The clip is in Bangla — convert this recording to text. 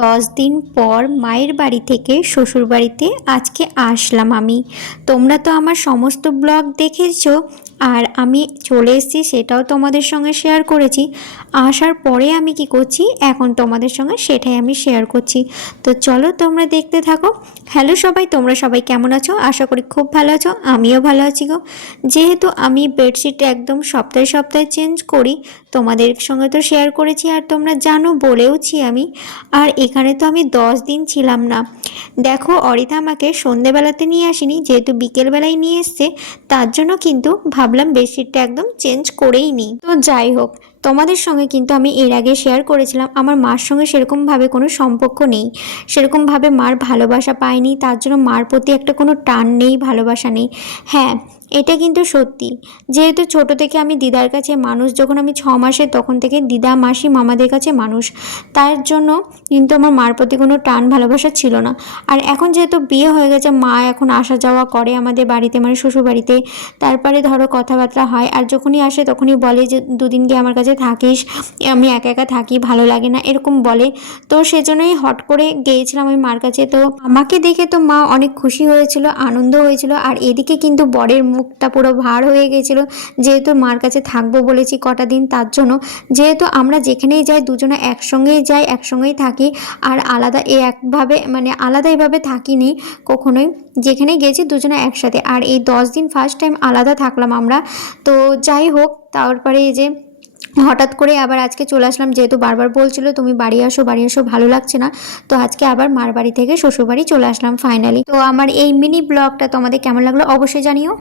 10 দিন পর মায়ের বাড়ি থেকে শ্বশুর বাড়িতে আজকে আসলাম আমি। তোমরা তো আমার সমস্ত ব্লগ দেখেছো, আর আমি চলে এসেছি সেটাও তোমাদের সঙ্গে শেয়ার করেছি। আসার পরে আমি কি করছি এখন তোমাদের সঙ্গে সেটাই আমি শেয়ার করছি। তো চলো তোমরা দেখতে থাকো। হ্যালো সবাই, তোমরা সবাই কেমন আছো? আশা করি খুব ভালো আছো, আমিও ভালো আছি গো। যেহেতু আমি বেডশিট একদম সপ্তাহে সপ্তাহে চেঞ্জ করি, তোমাদের সঙ্গে তো শেয়ার করেছি আর তোমরা জানো বলেওছি আমি। আর এখানে তো আমি 10 দিন ছিলাম না। দেখো, অরিতা আমাকে সন্ধেবেলাতে নিয়ে আসেনি, যেহেতু বিকেলবেলায় নিয়ে এসছে, তার জন্য কিন্তু ভাবলাম বেডশিটটা একদম চেঞ্জ করেই নিই। তো যাই হোক, তোমাদের সঙ্গে কিন্তু আমি এর আগে শেয়ার করেছিলাম আমার মার সঙ্গে সেরকমভাবে কোনো সম্পর্ক নেই, সেরকমভাবে মার ভালোবাসা পাইনি, তার জন্য মার প্রতি একটা কোনো টান নেই, ভালোবাসা নেই। হ্যাঁ, এটা কিন্তু সত্যি। যেহেতু ছোট থেকে আমি দিদার কাছে মানুষ, যখন আমি 6 মাসে তখন থেকে দিদা মাসি মামাদের কাছে মানুষ, তার জন্য কিন্তু আমার মার প্রতি কোনো টান ভালোবাসা ছিল না। আর এখন যেহেতু বিয়ে হয়ে গেছে, মা এখন আসা যাওয়া করে আমাদের বাড়িতে, মানে শ্বশুর বাড়িতে। তারপরে ধরো কথাবার্তা হয়, আর যখনই আসে তখনই বলে যে 2 দিন গিয়ে আমার কাছে থাকিস, আমি একা একা থাকি, ভালো লাগে না, এরকম বলে। তো সেজন্যই হট করে গিয়েছিলাম আমি মার কাছে। তো আমাকে দেখে তো মা অনেক খুশি হয়েছিল, আনন্দ হয়েছিল। আর এদিকে কিন্তু বরের মুখটা পুরো ভার হয়ে গেছিলো, যেহেতু মার কাছে থাকবো বলেছি কটা দিন, তার জন্য। যেহেতু আমরা যেখানেই যাই দুজনে একসঙ্গেই যাই, একসঙ্গেই থাকি, আর আলাদা একভাবে মানে আলাদা এভাবে থাকিনি কখনোই। যেখানেই গেছি দুজনে একসাথে। আর এই 10 দিন ফার্স্ট টাইম আলাদা থাকলাম আমরা। তো যাই হোক, তারপরে এই যে হঠাৎ করে আবার আজকে চলে আসলাম, যেহেতু বারবার বলছিল তুমি বাড়ি আসো বাড়ি আসো, ভালো লাগছে না। তো আজকে আবার মার বাড়ি থেকে শ্বশুর বাড়ি চলে আসলাম ফাইনালি। তো আমার এই মিনি ব্লগটা তোমাদের কেমন লাগলো অবশ্যই জানিও।